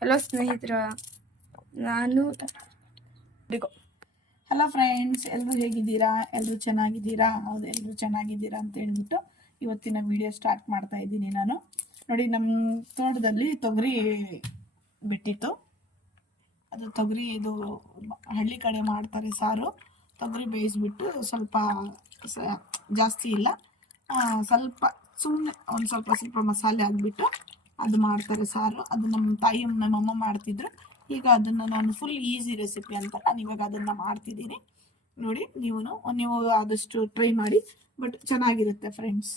Hello ಸ್ನೇಹಿತರ, ನಾನು hello friends, ಎಲ್ಲರೂ ಹೇಗಿದ್ದೀರಾ? ಎಲ್ಲರೂ ಚೆನ್ನಾಗಿದ್ದೀರಾ? ಹೌದು, ಎಲ್ಲರೂ ಚೆನ್ನಾಗಿದ್ದೀರಾ ಅಂತ ಹೇಳ್ಬಿಟ್ಟು ಇವತ್ತಿನ ವಿಡಿಯೋ ಸ್ಟಾರ್ಟ್ ಮಾಡ್ತಾ ಇದ್ದೀನಿ. ನಾನು ನೋಡಿ, ನಮ್ಮ ತೋಟದಲ್ಲಿ ತೊಗರಿ ಬಿಟ್ಟಿತ್ತು. ಅದು ತೊಗರಿ ಇದು ಹಳ್ಳಿ ಕಡೆ ಮಾಡ್ತಾರೆ ಸಾರು. ತೊಗರಿ ಬೇಯಿಸ್ಬಿಟ್ಟು ಸ್ವಲ್ಪ ಜಾಸ್ತಿ ಇಲ್ಲ, ಸ್ವಲ್ಪ ಸುಮ್ಮನೆ ಒಂದು ಸ್ವಲ್ಪ ಮಸಾಲೆ ಹಾಕ್ಬಿಟ್ಟು ಅದು ಮಾಡ್ತಾರೆ ಸಾರು. ಅದು ನಮ್ಮ ತಾಯಿ ನಮ್ಮಮ್ಮ ಮಾಡ್ತಿದ್ರು. ಈಗ ಅದನ್ನು ನಾನು ಫುಲ್ ಈಸಿ ರೆಸಿಪಿ ಅಂತ ನಾನು ಇವಾಗ ಅದನ್ನು ಮಾಡ್ತಿದ್ದೀನಿ. ನೋಡಿ, ನೀವು ಆದಷ್ಟು ಟ್ರೈ ಮಾಡಿ, ಬಟ್ ಚೆನ್ನಾಗಿರುತ್ತೆ ಫ್ರೆಂಡ್ಸ್.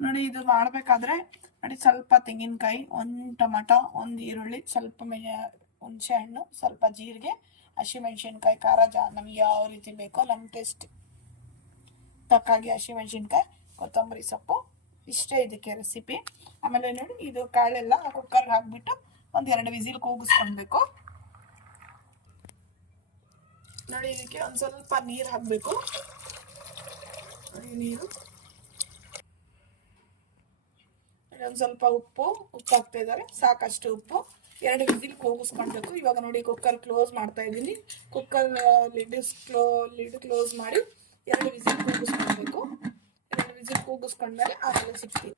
ನೋಡಿ, ಇದು ಮಾಡಬೇಕಾದ್ರೆ ನೋಡಿ, ಸ್ವಲ್ಪ ತೆಂಗಿನಕಾಯಿ, ಒಂದು ಟೊಮೆಟೊ, ಒಂದು ಈರುಳ್ಳಿ, ಸ್ವಲ್ಪ ಹುಣಸೆ ಹಣ್ಣು, ಸ್ವಲ್ಪ ಜೀರಿಗೆ, ಹಸಿಮೆಣಸಿನ್ಕಾಯಿ, ಖಾರ ನಮ್ಗೆ ಯಾವ ರೀತಿ ಬೇಕೋ ನಮ್ಮ ಟೇಸ್ಟ್ ತಕ್ಕಾಗಿ ಹಸಿಮೆಣಸಿನ್ಕಾಯಿ, ಕೊತ್ತಂಬರಿ ಸೊಪ್ಪು, ಇಷ್ಟೇ ಇದಕ್ಕೆ ರೆಸಿಪಿ. ಆಮೇಲೆ ನೋಡಿ, ಇದು ಕಾಳೆಲ್ಲ ಕುಕ್ಕರ್ಗೆ ಹಾಕ್ಬಿಟ್ಟು ಒಂದು 2 ವಿಸಿಲ್ ಕೂಗಿಸ್ಕೊಳ್ಬೇಕು. ನೋಡಿ, ಇದಕ್ಕೆ ಒಂದು ಸ್ವಲ್ಪ ನೀರು ಹಾಕಬೇಕು. ನೀರು, ಒಂದು ಸ್ವಲ್ಪ ಉಪ್ಪು ಹಾಕ್ತಾ ಇದ್ದಾರೆ, ಸಾಕಷ್ಟು ಉಪ್ಪು. 2 ವಿಸಿಲ್ ಕೂಗಿಸ್ಕೊಳ್ಬೇಕು. ಇವಾಗ ನೋಡಿ, ಕುಕ್ಕರ್ ಕ್ಲೋಸ್ ಮಾಡ್ತಾ ಇದ್ದೀನಿ. ಕುಕ್ಕರ್ ಲಿಡ್ ಕ್ಲೋಸ್ ಮಾಡಿ 2 ವಿಸಿಲ್ ಕೂಗಿಸ್ಕೊಳ್ಬೇಕು. 2 ವಿಸಿಲ್ ಕೂಗಿಸ್ಕೊಂಡ್ಮೇಲೆ ಆಮೇಲೆ ಸಿಗ್ತೀವಿ.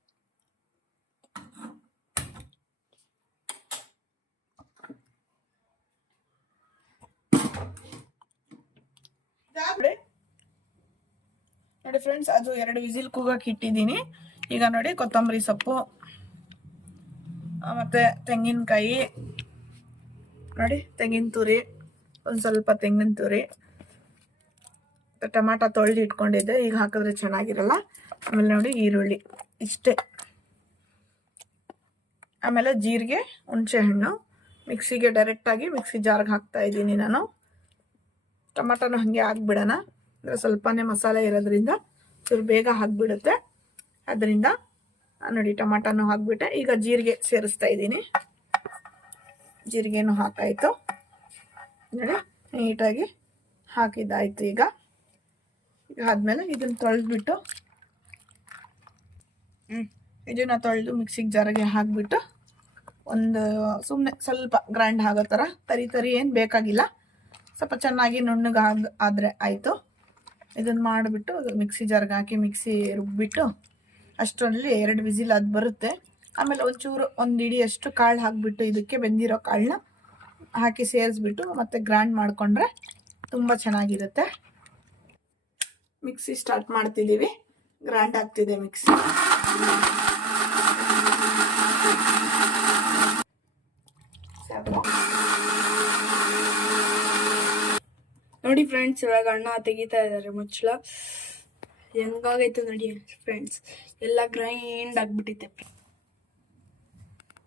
ನೋಡಿ ಫ್ರೆಂಡ್ಸ್, ಅದು 2 ವಿಸಿಲ್ ಕೂಗಕ್ಕೆ ಇಟ್ಟಿದ್ದೀನಿ. ಈಗ ನೋಡಿ, ಕೊತ್ತಂಬರಿ ಸೊಪ್ಪು ಮತ್ತೆ ತೆಂಗಿನಕಾಯಿ, ನೋಡಿ ತೆಂಗಿನ ತುರಿ, ಒಂದು ಸ್ವಲ್ಪ ತೆಂಗಿನ ತುರಿ, ಟೊಮಾಟೊ ತೊಳೆದು ಇಟ್ಕೊಂಡಿದ್ದೆ, ಈಗ ಹಾಕಿದ್ರೆ ಚೆನ್ನಾಗಿರಲ್ಲ. ಆಮೇಲೆ ನೋಡಿ, ಈರುಳ್ಳಿ, ಇಷ್ಟೇ. ಆಮೇಲೆ ಜೀರಿಗೆ, ಹುಣಸೆ ಹಣ್ಣು, ಮಿಕ್ಸಿಗೆ ಡೈರೆಕ್ಟಾಗಿ ಮಿಕ್ಸಿ ಜಾರ್ಗೆ ಹಾಕ್ತಾ ಇದ್ದೀನಿ ನಾನು. ಟೊಮಾಟೊನ ಹಾಗೆ ಹಾಕ್ಬಿಡೋಣ, ಅಂದರೆ ಸ್ವಲ್ಪನೇ ಮಸಾಲೆ ಇರೋದ್ರಿಂದ ಚೂರು ಬೇಗ ಹಾಕ್ಬಿಡುತ್ತೆ. ಅದರಿಂದ ನೋಡಿ, ಟೊಮಾಟೊನೂ ಹಾಕ್ಬಿಟ್ಟೆ. ಈಗ ಜೀರಿಗೆ ಸೇರಿಸ್ತಾ ಇದ್ದೀನಿ. ಜೀರಿಗೆನೂ ಹಾಕಾಯಿತು. ನೋಡಿ, ನೀಟಾಗಿ ಹಾಕಿದ್ದಾಯಿತು. ಈಗ ಆದಮೇಲೆ ಇದನ್ನು ತೊಳೆದ್ಬಿಟ್ಟು ಇದನ್ನು ತೊಳೆದು ಮಿಕ್ಸಿಗೆ ಜಾರಿಗೆ ಹಾಕಿಬಿಟ್ಟು ಒಂದು ಸುಮ್ಮನೆ ಸ್ವಲ್ಪ ಗ್ರೈಂಡ್ ಆಗೋ ಥರ, ತರಿ ಏನು ಬೇಕಾಗಿಲ್ಲ, ಸ್ವಲ್ಪ ಚೆನ್ನಾಗಿ ನುಣ್ಣಗೆ ಆದರೆ ಆಯಿತು. ಇದನ್ನು ಮಾಡಿಬಿಟ್ಟು ಮಿಕ್ಸಿ ಜಾರ್ಗೆ ಹಾಕಿ ಮಿಕ್ಸಿ ರುಬ್ಬಿಟ್ಟು ಅಷ್ಟರಲ್ಲಿ 2 ವಿಸಿಲ್ ಅದು ಬರುತ್ತೆ. ಆಮೇಲೆ ಒಂಚೂರು ಒಂದು ಇಡಿಯಷ್ಟು ಕಾಳು ಹಾಕಿಬಿಟ್ಟು ಇದಕ್ಕೆ ಬೆಂದಿರೋ ಕಾಳನ್ನ ಹಾಕಿ ಸೇರಿಸ್ಬಿಟ್ಟು ಮತ್ತೆ ಗ್ರೈಂಡ್ ಮಾಡಿಕೊಂಡ್ರೆ ತುಂಬ ಚೆನ್ನಾಗಿರುತ್ತೆ. ಮಿಕ್ಸಿ ಸ್ಟಾರ್ಟ್ ಮಾಡ್ತಿದ್ದೀವಿ. ಗ್ರೈಂಡ್ ಆಗ್ತಿದೆ ಮಿಕ್ಸಿ. ನೋಡಿ ಫ್ರೆಂಡ್ಸ್, ಇವಾಗ ಅಣ್ಣ ತೆಗಿತಾ ಇದ್ದಾರೆ ಮುಚ್ಚಳ. ಹೆಂಗಾಗೈತೆ ನೋಡಿ ಫ್ರೆಂಡ್ಸ್, ಎಲ್ಲ ಗ್ರೈಂಡ್ ಆಗಿಬಿಟ್ಟಿದೆ.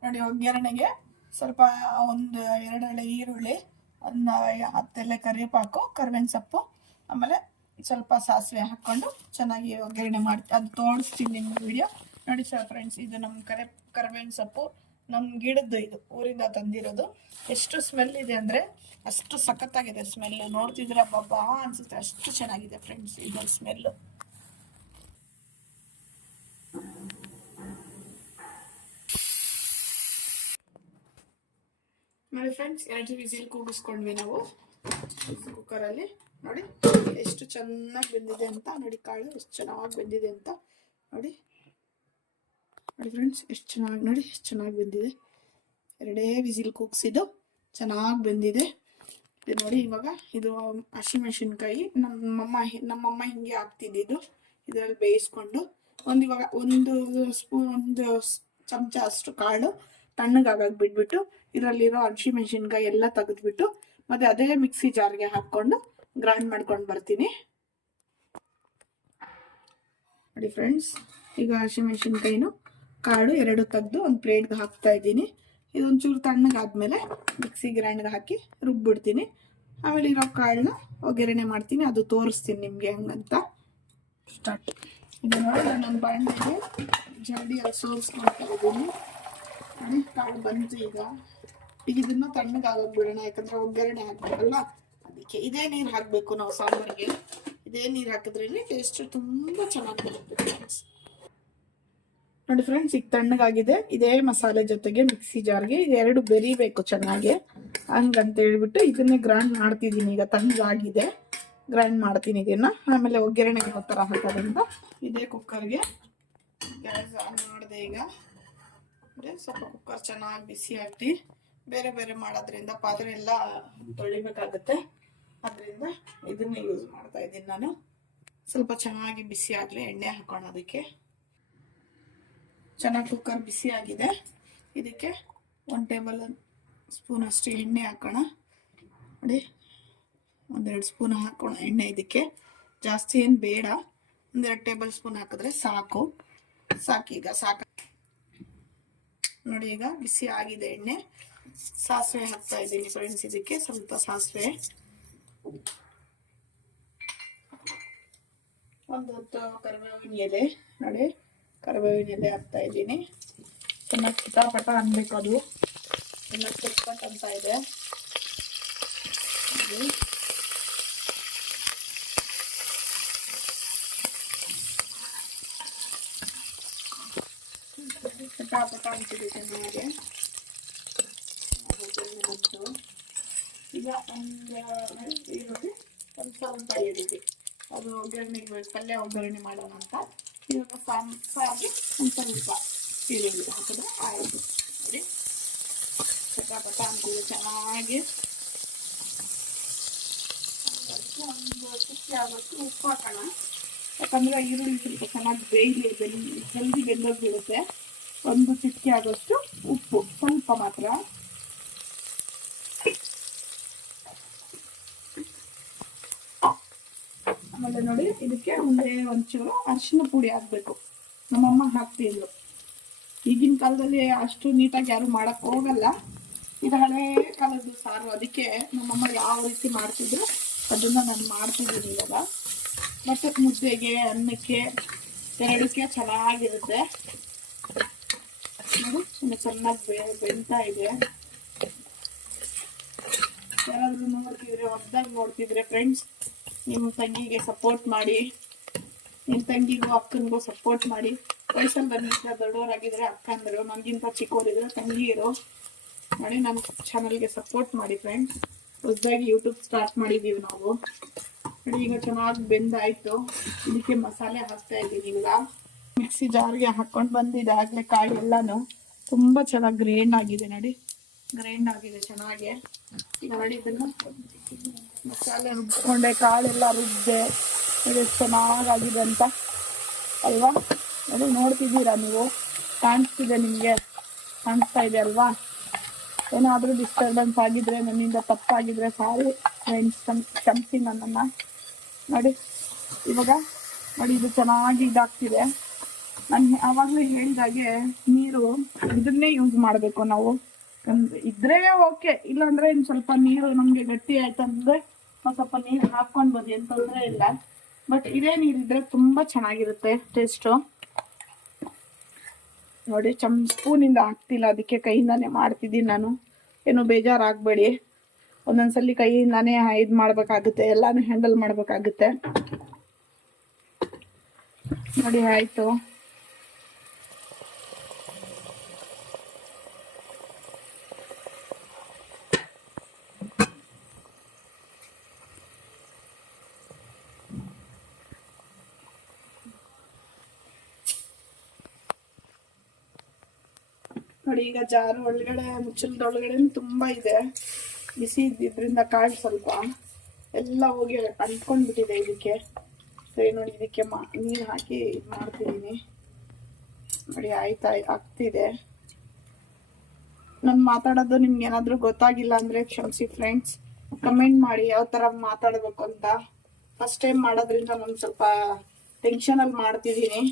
ನೋಡಿ, ಒಗ್ಗರಣೆಗೆ ಸ್ವಲ್ಪ ಒಂದು 2 ಎಳೆ ಈರುಳ್ಳಿ, ಒಂದು 10 ಎಲೆ ಕರಿವೇಪಾಕು, ಕರಿಬೇವಿನ ಸೊಪ್ಪು, ಆಮೇಲೆ ಸ್ವಲ್ಪ ಸಾಸಿವೆ ಹಾಕ್ಕೊಂಡು ಚೆನ್ನಾಗಿ ಒಗ್ಗರಣೆ ಮಾಡ್ತೀವಿ. ಅದು ತೋರಿಸ್ತೀನಿ ನಿಮ್ಗೆ ವಿಡಿಯೋ ನೋಡಿ ಸರ್ ಫ್ರೆಂಡ್ಸ್. ಇದು ನಮ್ಮ ಕರಿಬೇವಿನ ಸೊಪ್ಪು ನಮ್ಮ ಗಿಡದ್ದು, ಇದು ಊರಿಂದ ತಂದಿರೋದು. ಎಷ್ಟು ಸ್ಮೆಲ್ ಇದೆ ಅಂದರೆ ಅಷ್ಟು ಸಖತ್ತಾಗಿದೆ ಸ್ಮೆಲ್ಲು. ನೋಡ್ತಿದ್ರೆ ಅಬ್ಬಬ್ಬಾ ಅನಿಸುತ್ತೆ, ಅಷ್ಟು ಚೆನ್ನಾಗಿದೆ ಫ್ರೆಂಡ್ಸ್ ಇದು ಸ್ಮೆಲ್ಲು. ನೋಡಿ ಫ್ರೆಂಡ್ಸ್, 2 ವಿಸಿಲ್ ಕೂಗಿಸ್ಕೊಂಡ್ವಿ ನಾವು ಕುಕ್ಕರಲ್ಲಿ. ನೋಡಿ ಎಷ್ಟು ಚೆನ್ನಾಗಿ ಬೆಂದಿದೆ ಅಂತ. ನೋಡಿ, ಕಾಳು ಎಷ್ಟು ಚೆನ್ನಾಗಿ ಬೆಂದಿದೆ ಅಂತ. ನೋಡಿ ಫ್ರೆಂಡ್ಸ್, ಎಷ್ಟು ಚೆನ್ನಾಗಿ ಬೆಂದಿದೆ. 2 ವಿಸಿಲ್ ಕೂಗಿಸಿದ್ದು ಚೆನ್ನಾಗಿ ಬೆಂದಿದೆ. ಇದು ನೋಡಿ, ಇವಾಗ ಇದು ಹಸಿಮೆಣಸಿನ್ಕಾಯಿ ನಮ್ಮಮ್ಮ ಹಿಂಗೆ ಹಾಕ್ತಿದ್ದಿದ್ದು. ಇದರಲ್ಲಿ ಬೇಯಿಸ್ಕೊಂಡು ಇವಾಗ ಒಂದು ಚಮಚ ಅಷ್ಟು ಕಾಳು ತಣ್ಣಗಾಗಕ್ಕೆ ಬಿಟ್ಬಿಟ್ಟು ಇದರಲ್ಲಿರೋ ಹಸಿಮೆಣಸಿನ್ಕಾಯಿ ಎಲ್ಲ ತೆಗೆದ್ಬಿಟ್ಟು ಮತ್ತೆ ಅದೇ ಮಿಕ್ಸಿ ಜಾರ್ಗೆ ಹಾಕ್ಕೊಂಡು ಗ್ರೈಂಡ್ ಮಾಡ್ಕೊಂಡು ಬರ್ತೀನಿ. ನೋಡಿ ಫ್ರೆಂಡ್ಸ್, ಈಗ ಹಸಿಮೆಣಸಿನ್ಕಾಯಿನೂ ಕಾಳು 2 ತೆಗೆದು ಒಂದು ಪ್ಲೇಟ್ಗೆ ಹಾಕ್ತಾ ಇದ್ದೀನಿ. ಇದೊಂಚೂರು ತಣ್ಣಗಾದ್ಮೇಲೆ ಮಿಕ್ಸಿ ಗ್ರೈಂಡ್ಗೆ ಹಾಕಿ ರುಬ್ಬಿಡ್ತೀನಿ. ಆಮೇಲೆ ಇರೋ ಕಾಳನ್ನ ಒಗ್ಗರಣೆ ಮಾಡ್ತೀನಿ, ಅದು ತೋರಿಸ್ತೀನಿ ನಿಮಗೆ ಹಂಗಂತ. ಸ್ಟಾರ್ಟ್. ಇದು ನೋಡಿ, ನನ್ನ ಬಾಣಲೆಗೆ ಜಲ್ದಿಯಾಗಿ ಸೋರಿಸ್ಕೊಳ್ತಾ ಇದ್ದೀನಿ. ನೋಡಿ, ಕಾಳು ಬಂತು. ಈಗ ಇದನ್ನು ತಣ್ಣಗಾಗೋಗಿ ಬಿಡೋಣ, ಯಾಕಂದರೆ ಒಗ್ಗರಣೆ ಹಾಕ್ಬೇಕಲ್ಲ, ಅದಕ್ಕೆ ಇದೇ ನೀರು ಹಾಕಬೇಕು ನಾವು ಸಾಂಬಾರಿಗೆ. ಇದೇ ನೀರು ಹಾಕಿದ್ರೇ ಟೇಸ್ಟ್ ತುಂಬ ಚೆನ್ನಾಗಿ ಬರುತ್ತೆ ಫ್ರೆಂಡ್ಸ್. ನೋಡಿ ಫ್ರೆಂಡ್ಸ್, ಈಗ ತಣ್ಣಗಾಗಿದೆ. ಇದೇ ಮಸಾಲೆ ಜೊತೆಗೆ ಮಿಕ್ಸಿ ಜಾರ್ಗೆ ಇದೆರಡು ಬೆರಿಬೇಕು ಚೆನ್ನಾಗಿ. ಹಂಗಂತ ಹೇಳ್ಬಿಟ್ಟು ಇದನ್ನೇ ಗ್ರೈಂಡ್ ಮಾಡ್ತಿದ್ದೀನಿ. ಈಗ ತಣ್ಣಗಾಗಿದೆ, ಗ್ರೈಂಡ್ ಮಾಡ್ತೀನಿ ಇದನ್ನ. ಆಮೇಲೆ ಒಗ್ಗರಣೆಗೆ ಯಾವ ಥರ ಹಾಕೋದ್ರಿಂದ ಇದೇ ಕುಕ್ಕರ್ಗೆ ಗ್ಯಾಸ್ ಆನ್ ಮಾಡಿದೆ. ಈಗ ಸ್ವಲ್ಪ ಕುಕ್ಕರ್ ಚೆನ್ನಾಗಿ ಬಿಸಿ ಹಾಕಿ, ಬೇರೆ ಬೇರೆ ಮಾಡೋದ್ರಿಂದ ಪಾತ್ರೆ ಎಲ್ಲ ತೊಳಿಬೇಕಾಗುತ್ತೆ. ಅದರಿಂದ ಇದನ್ನೇ ಯೂಸ್ ಮಾಡ್ತಾ ಇದ್ದೀನಿ ನಾನು. ಸ್ವಲ್ಪ ಚೆನ್ನಾಗಿ ಬಿಸಿ ಆಗಲಿ, ಎಣ್ಣೆ ಹಾಕೋಣ. ಅದಕ್ಕೆ ಚೆನ್ನಾಗಿ ಕುಕ್ಕರ್ ಬಿಸಿ ಆಗಿದೆ. ಇದಕ್ಕೆ 1 ಟೇಬಲ್ ಸ್ಪೂನ್ ಅಷ್ಟು ಎಣ್ಣೆ ಹಾಕೋಣ. ನೋಡಿ, 1-2 ಸ್ಪೂನ್ ಹಾಕೋಣ ಎಣ್ಣೆ. ಇದಕ್ಕೆ ಜಾಸ್ತಿ ಏನು ಬೇಡ, 1-2 ಟೇಬಲ್ ಸ್ಪೂನ್ ಹಾಕಿದ್ರೆ ಸಾಕು. ಈಗ ಸಾಕು. ನೋಡಿ, ಈಗ ಬಿಸಿ ಆಗಿದೆ ಎಣ್ಣೆ. ಸಾಸಿವೆ ಹಾಕ್ತಾ ಇದ್ದೀನಿ ಫ್ರೆಂಡ್ಸ್. ಇದಕ್ಕೆ ಸ್ವಲ್ಪ ಸಾಸಿವೆ, ಒಂದು ಹೊತ್ತು ಕರಿಬೇವಿನ ಎಲೆ. ನೋಡಿ, ಕರಿಬೇವಿನ ಎಲೆ ಹಾಕ್ತಾ ಇದ್ದೀನಿ. ಚೆನ್ನಾಗಿ ಚಿಟಾಪಟ ಅನ್ಬೇಕು. ಅದು ಚೆನ್ನಾಗಿ ಚಿಟ್ಪಟ್ ಅಂತ ಇದೆ. ಚಿಟಾಪಟ ಅಂತಿದೆ ಚೆನ್ನಾಗಿ. ಈಗ ಈರುಳ್ಳಿ ಸ್ವಲ್ಪ ಈರುಳ್ಳಿ, ಅದು ಒಗ್ಗರಣೆಗೆ ಪಲ್ಯ ಒಗ್ಗರಣೆ ಮಾಡೋಣ ಅಂತ. ಇವಾಗ ಸಾರಿಗೆ ಒಂದು ಸ್ವಲ್ಪ ಈರುಳ್ಳಿ ಹಾಕಿದ್ರೆ ಆಯಿತು. ನೋಡಿ, ಪಟ ಅಂತಿದೆ ಚೆನ್ನಾಗಿ. ಒಂದು ಚಿಕ್ಕಿ ಆಗೋಷ್ಟು ಉಪ್ಪು ಹಾಕೋಣ. ಯಾಕಂದರೆ ಈರುಳ್ಳಿ ಸ್ವಲ್ಪ ಚೆನ್ನಾಗಿ ಬೇಯಲಿ, ಜಲ್ದಿ ಬೆಂದೋಗ್ಬಿಡುತ್ತೆ. ಒಂದು ಚಿಕ್ಕಿ ಆಗೋಷ್ಟು ಉಪ್ಪು, ಸ್ವಲ್ಪ ಮಾತ್ರ. ಆಮೇಲೆ ನೋಡಿ, ಇದಕ್ಕೆ ಒಂಚೂರು ಅರಿಶಿನ ಪುಡಿ ಹಾಕ್ಬೇಕು. ನಮ್ಮಮ್ಮ ಹಾಕ್ತಿದ್ರು. ಈಗಿನ ಕಾಲದಲ್ಲಿ ಅಷ್ಟು ನೀಟಾಗಿ ಯಾರು ಮಾಡಕ್ ಹೋಗಲ್ಲ. ಇದು ಹಳೆ ಕಾಲದ ಸಾರು. ಅದಕ್ಕೆ ನಮ್ಮಮ್ಮ ಯಾವ ರೀತಿ ಮಾಡ್ತಿದ್ರು ಅದನ್ನ ನಾನು ಮಾಡ್ತಿದ್ದೀನಿ ಇವಾಗ. ಮತ್ತೆ ಮುದ್ದೆಗೆ, ಅನ್ನಕ್ಕೆ, ಎರಡಕ್ಕೆ ಚೆನ್ನಾಗಿರುತ್ತೆ. ನೋಡಿ, ಚೆನ್ನಾಗಿ ಬೆಂತಾ ಇದೆ. ಯಾರಾದ್ರೂ ನೋಡ್ತಿದ್ರೆ, ಹೊಸದಾಗಿ ನೋಡ್ತಿದ್ರೆ ಫ್ರೆಂಡ್ಸ್, ನಿಮ್ಮ ತಂಗಿಗೆ ಸಪೋರ್ಟ್ ಮಾಡಿ. ನಿಮ್ಮ ತಂಗಿಗೂ ಅಕ್ಕನಿಗೂ ಸಪೋರ್ಟ್ ಮಾಡಿ. ವಯಸ್ಸಲ್ಲಿ ಬಂದಿದ್ರೆ ದೊಡ್ಡವರಾಗಿದ್ರೆ ಅಕ್ಕಂದರು, ನನಗಿಂತ ಚಿಕ್ಕವರಿದ್ರೆ ತಂಗಿಯರು. ನೋಡಿ, ನನ್ನ ಚಾನಲ್ಗೆ ಸಪೋರ್ಟ್ ಮಾಡಿ ಫ್ರೆಂಡ್ಸ್. ಹೊಸದಾಗಿ ಯೂಟ್ಯೂಬ್ ಸ್ಟಾರ್ಟ್ ಮಾಡಿದ್ದೀವಿ ನಾವು. ನೋಡಿ, ಈಗ ಚೆನ್ನಾಗಿ ಬೆಂದಾಯಿತು. ಇದಕ್ಕೆ ಮಸಾಲೆ ಹಾಕ್ತಾ ಇದ್ದೀನಿ. ಈಗ ಮಿಕ್ಸಿ ಜಾರ್ಗೆ ಹಾಕ್ಕೊಂಡು ಬಂದಿದೆ ಆಗಲೇ. ಕಾಯಿ ಎಲ್ಲನೂ ತುಂಬ ಚೆನ್ನಾಗಿ ಗ್ರೈಂಡ್ ಆಗಿದೆ. ನೋಡಿ, ಗ್ರೈಂಡ್ ಆಗಿದೆ ಚೆನ್ನಾಗಿ. ಈಗ ನೋಡಿ, ಇದನ್ನು ಮಸಾಲೆ ರುಬ್ಕೊಂಡೆ, ಕಾಳೆಲ್ಲ ರುಬ್ದೆ. ಎಷ್ಟು ಚೆನ್ನಾಗಾಗಿದೆ ಅಂತ ಅಲ್ವಾ? ಅದು ನೋಡ್ತಿದ್ದೀರಾ ನೀವು? ಕಾಣಿಸ್ತಿದೆ ನಿಮಗೆ? ಕಾಣಿಸ್ತಾ ಇದೆ ಅಲ್ವಾ? ಏನಾದರೂ ಡಿಸ್ಟರ್ಬೆನ್ಸ್ ಆಗಿದ್ರೆ, ನನ್ನಿಂದ ತಪ್ಪಾಗಿದ್ರೆ ಸಾರಿ ಫ್ರೆಂಡ್ಸ್, ಕ್ಷಮಿಸಿ ನನ್ನನ್ನು. ನೋಡಿ, ಇವಾಗ ನೋಡಿ, ಇದು ಚೆನ್ನಾಗಿ ಇದಾಗ್ತಿದೆ. ನಾನು ಆವಾಗಲೇ ಹೇಳಿದಾಗೆ ನೀರು ಇದನ್ನೇ ಯೂಸ್ ಮಾಡಬೇಕು ನಾವು. ಇದ್ರೆ ಓಕೆ, ಇಲ್ಲಾಂದ್ರೆ ಇನ್ನು ಸ್ವಲ್ಪ ನೀರು ನಮಗೆ ಗಟ್ಟಿ ಆಯ್ತಂದ್ರೆ ಸ್ವಲ್ಪ ನೀರು ಹಾಕೊಂಡು ಬನ್ನಿ, ಏನು ತೊಂದರೆ ಇಲ್ಲ. ಬಟ್ ಇದೇ ನೀರಿದ್ರೆ ತುಂಬ ಚೆನ್ನಾಗಿರುತ್ತೆ ಟೇಸ್ಟು. ನೋಡಿ, ಸ್ಪೂನಿಂದ ಹಾಕ್ತಿಲ್ಲ, ಅದಕ್ಕೆ ಕೈಯಿಂದಾನೇ ಮಾಡ್ತಿದ್ದೀನಿ ನಾನು. ಏನು ಬೇಜಾರಾಗಬೇಡಿ. ಒಂದೊಂದ್ಸಲಿ ಕೈಯಿಂದಾನೇ ಇದು ಮಾಡಬೇಕಾಗುತ್ತೆ, ಎಲ್ಲಾನು ಹ್ಯಾಂಡಲ್ ಮಾಡಬೇಕಾಗುತ್ತೆ. ನೋಡಿ, ಆಯಿತು. ನೋಡಿ, ಈಗ ಜಾರು ಒಳಗಡೆ, ಮುಚ್ಚಳದೊಳಗಡೆ ತುಂಬ ಇದೆ. ಬಿಸಿ ಇದ್ದಿದ್ರಿಂದ ಕಾಳು ಸ್ವಲ್ಪ ಎಲ್ಲ ಹೋಗಿ ಅಂಟ್ಕೊಂಡ್ಬಿಟ್ಟಿದೆ ಇದಕ್ಕೆ. ಸರಿ, ನೋಡಿ, ಇದಕ್ಕೆ ನೀರು ಹಾಕಿ ಇದು ಮಾಡ್ತಿದ್ದೀನಿ. ನೋಡಿ, ಆಗ್ತಿದೆ. ನಾನು ಮಾತಾಡೋದು ನಿಮ್ಗೆ ಏನಾದರೂ ಗೊತ್ತಾಗಿಲ್ಲ ಅಂದರೆ ಕ್ಷಮಿಸಿ ಫ್ರೆಂಡ್ಸ್. ಕಮೆಂಟ್ ಮಾಡಿ ಯಾವ ಥರ ಮಾತಾಡಬೇಕು ಅಂತ. ಫಸ್ಟ್ ಟೈಮ್ ಮಾಡೋದ್ರಿಂದ ನಾನು ಸ್ವಲ್ಪ ಟೆನ್ಷನಲ್ಲಿ ಮಾಡ್ತಿದ್ದೀನಿ.